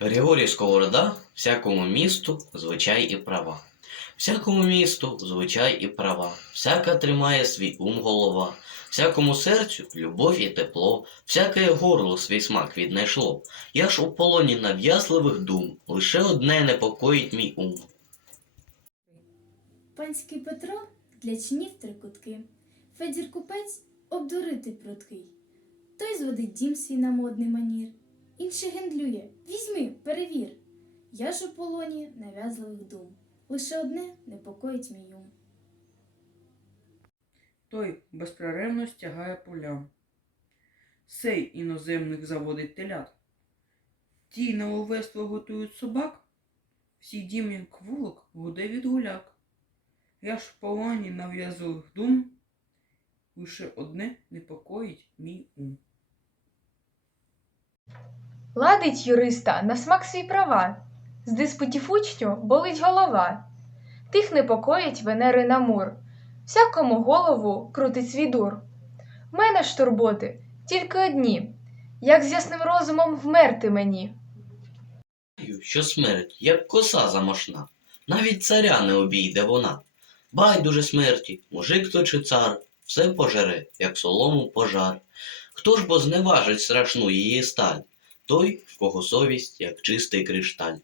Григорій Сковорода всякому місту звичай і права. Всякому місту звичай і права. Всяка тримає свій ум голова. Всякому серцю любов і тепло, всяке горло свій смак віднайшло. Я ж у полоні нав'язливих дум, лише одне непокоїть мій ум. Панський Петро для чинів три кутки, Федір купець обдурити пруткий. Той зводить дім свій на модний манір, інший гендлює, візьми, перевір. Я ж у полоні нав'язливих дум, лише одне непокоїть мій ум. Той безперервно стягає поля. Сей іноземних заводить телят. Ті на овество готують собак, всі дім як вулок гуде від гуляк. Я ж в полоні нав'язливих дум, лише одне непокоїть мій ум. Ладить юриста на смак свій права, з диспутів учню болить голова. Тих непокоїть Венери Намур, всякому голову крутить свій дур. Мене ж турботи тільки одні, як з ясним розумом вмерти мені. Що смерть, як коса замашна, навіть царя не обійде вона. Байдуже смерті, мужик то чи цар, все пожере, як солому пожар. Хто ж бо зневажить страшну її сталь? Той, в кого совість, як чистий кришталь.